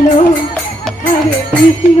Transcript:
এলো হরে কৃষ্ণ।